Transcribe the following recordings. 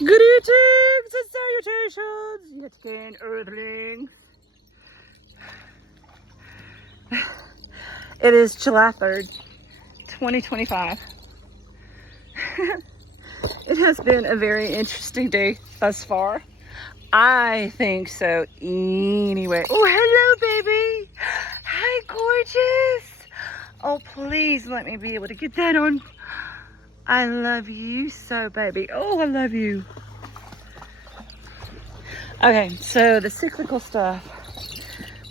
Greetings and salutations, yet again, Earthlings. It is July 3rd, 2025. It has been a very interesting day thus far. I think so anyway. Oh, hello, baby. Hi, gorgeous. Oh, please let me be able to get that on. I love you so, baby. Oh, I love you. Okay, so the cyclical stuff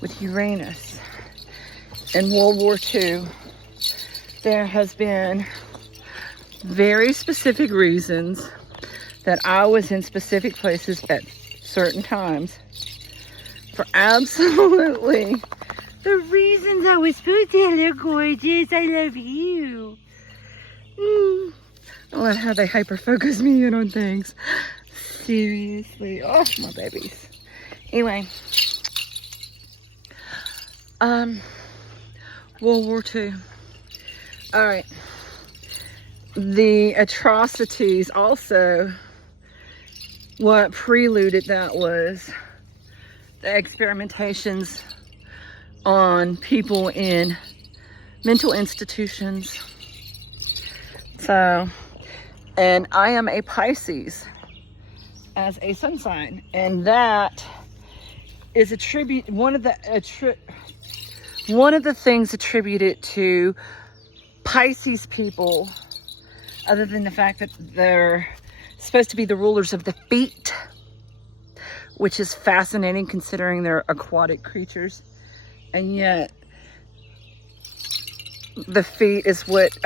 with Uranus in World War II, there has been very specific reasons that I was in specific places at certain times for absolutely the reasons I was supposed to. Hello, gorgeous. I love you. I love how they hyper-focus me in on things. Seriously. Oh, my babies. Anyway. World War II. Alright. The atrocities also, what preluded that was the experimentations on people in mental institutions. So, and I am a Pisces as a sun sign, and that is one of the things attributed to Pisces people, other than the fact that they're supposed to be the rulers of the feet, which is fascinating considering they're aquatic creatures, and yet the feet is what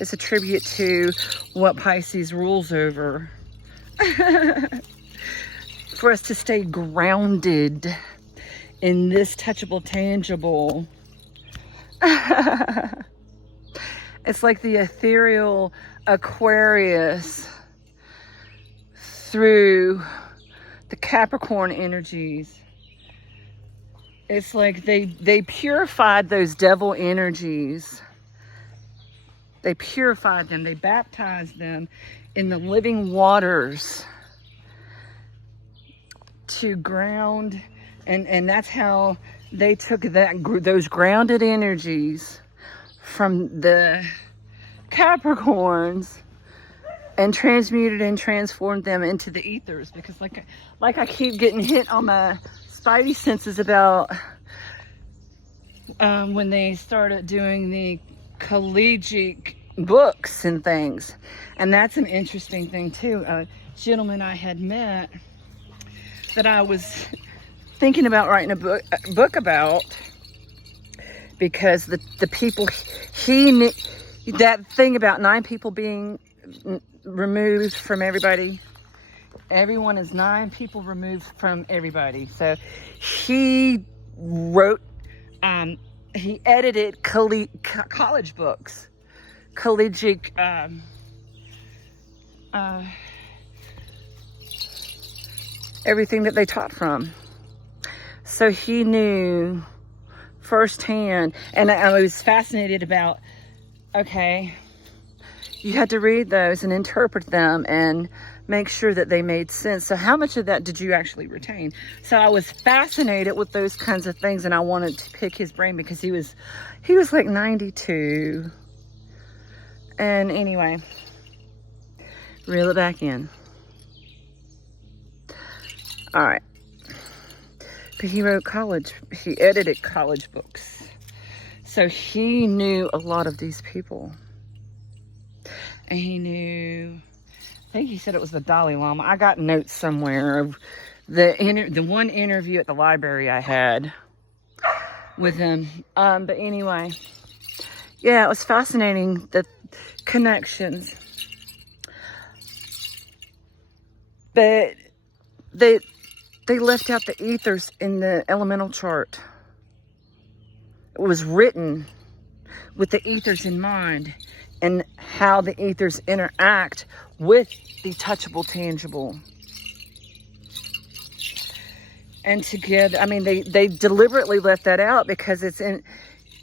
is attributed to what Pisces rules over. For us to stay grounded in this touchable, tangible. It's like the ethereal Aquarius through the Capricorn energies. It's like they purified those devil energies. They purified them. They baptized them in the living waters to ground. And that's how they took those grounded energies from the Capricorns and transmuted and transformed them into the ethers. Because like I keep getting hit on my spidey senses about when they started doing the collegiate books and things. And that's an interesting thing too. A gentleman I had met that I was thinking about writing a book about, because the people he knew, that thing about 9 people being removed from everybody. Everyone is 9 people removed from everybody. So he wrote, he edited college books, collegiate, everything that they taught from. So he knew firsthand, and I was fascinated about, okay, you had to read those and interpret them and make sure that they made sense. So how much of that did you actually retain? So I was fascinated with those kinds of things, and I wanted to pick his brain because he was like 92. And anyway, reel it back in. All right. But he edited college books. So he knew a lot of these people. And he knew, I think he said it was the Dalai Lama. I got notes somewhere of the one interview at the library I had with him. But anyway, yeah, it was fascinating, the connections. But they left out the ethers in the elemental chart. It was written with the ethers in mind, and how the ethers interact with the touchable, tangible. And together, I mean, they deliberately left that out because it's in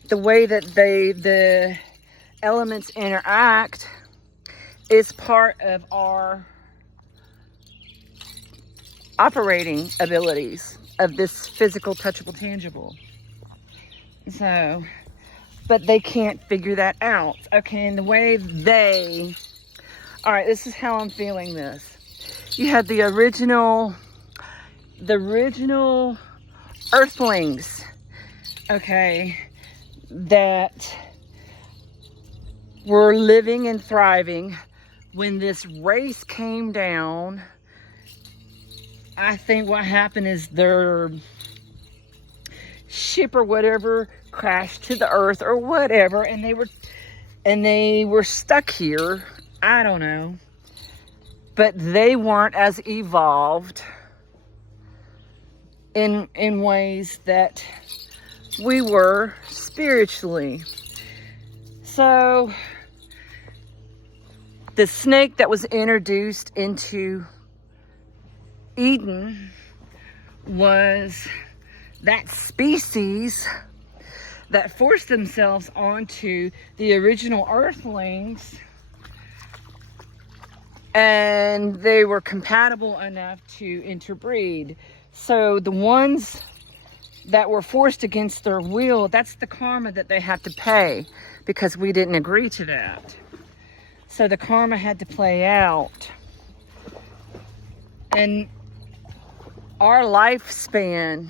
the way that the elements interact is part of our operating abilities of this physical, touchable, tangible. So, but they can't figure that out. Okay, and the way all right, this is how I'm feeling this. You had the original Earthlings, okay, that were living and thriving. When this race came down, I think what happened is their ship or whatever crashed to the earth or whatever, and they were stuck here. I don't know. But they weren't as evolved in ways that we were spiritually. So the snake that was introduced into Eden was that species that forced themselves onto the original Earthlings, and they were compatible enough to interbreed. So the ones that were forced against their will, that's the karma that they have to pay, because we didn't agree to that. So the karma had to play out. And our lifespan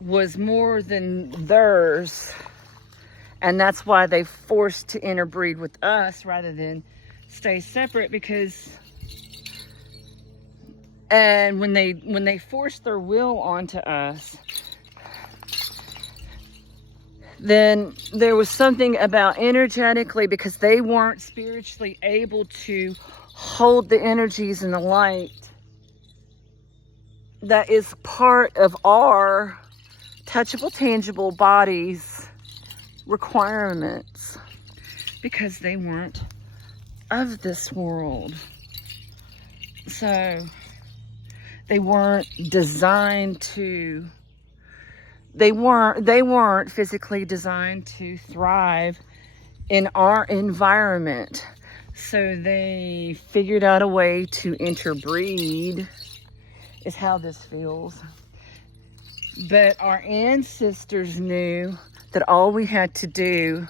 was more than theirs. And that's why they forced to interbreed with us rather than stay separate, because and when they forced their will onto us, then there was something about energetically, because they weren't spiritually able to hold the energies and the light that is part of our touchable, tangible bodies requirements, because they weren't of this world. So they weren't designed to, they weren't physically designed to thrive in our environment. So they figured out a way to interbreed, is how this feels. But our ancestors knew that all we had to do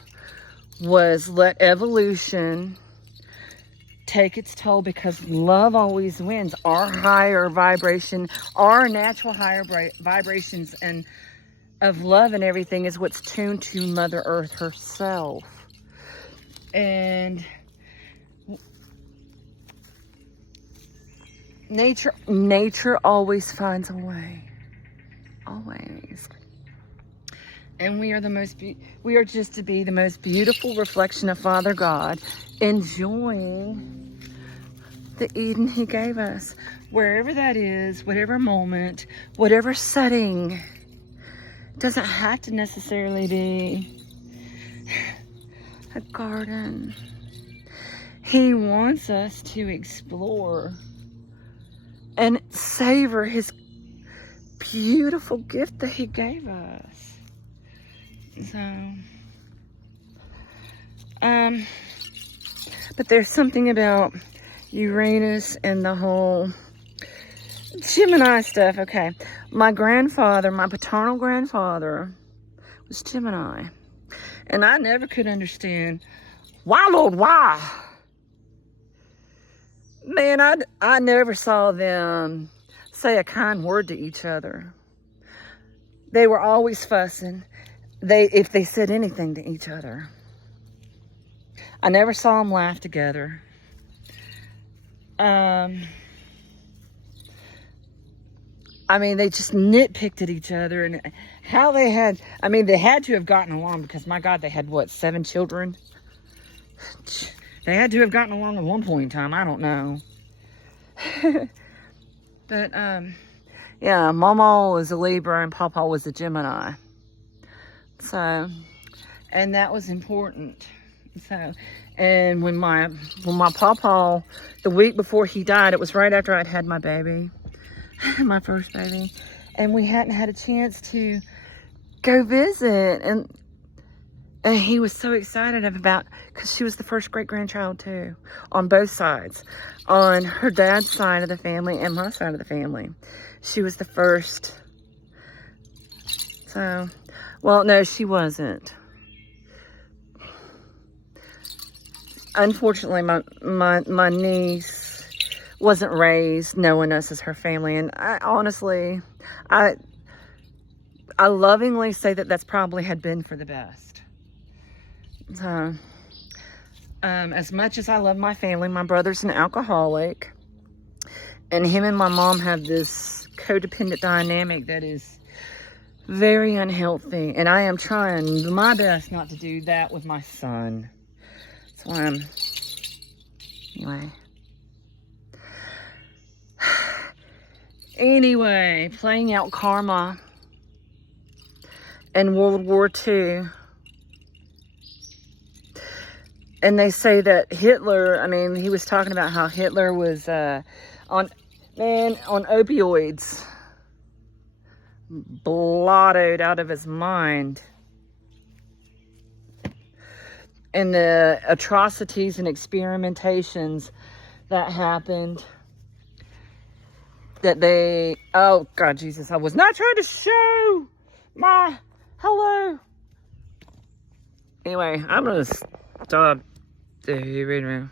was let evolution take its toll, because love always wins. Our higher vibration, our natural higher vibrations and of love and everything is what's tuned to Mother Earth herself. And nature always finds a way. Always. And we are just to be the most beautiful reflection of Father God, enjoying the Eden He gave us, wherever that is, whatever moment, whatever setting. It doesn't have to necessarily be a garden. He wants us to explore and savor His beautiful gift that He gave us. So, but there's something about Uranus and the whole Gemini stuff. Okay, my paternal grandfather was Gemini, and I never could understand why, Lord, why. Man, I never saw them say a kind word to each other. They were always fussing. If they said anything to each other. I never saw them laugh together. I mean, they just nitpicked at each other, and how they had to have gotten along, because my God, they had what, 7 children? They had to have gotten along at one point in time. I don't know. But, yeah, Mama was a Libra and Papa was a Gemini. So, and that was important. So, and when my Papa, the week before he died, it was right after I'd had my baby, my first baby, and we hadn't had a chance to go visit, And he was so excited about, because she was the first great-grandchild too, on both sides. On her dad's side of the family and my side of the family. She was the first. So, well, no, she wasn't. Unfortunately, my niece wasn't raised knowing us as her family. And I honestly, I lovingly say that that's probably had been for the best. So, as much as I love my family, my brother's an alcoholic, and him and my mom have this codependent dynamic that is very unhealthy, and I am trying my best not to do that with my son. So anyway, playing out karma in World War II. And they say that Hitler, I mean, he was talking about how Hitler was on opioids, blottoed out of his mind. And the atrocities and experimentations that happened, that they, oh God, Jesus, I was not trying to show my, hello. Anyway, I'm going to stop the video.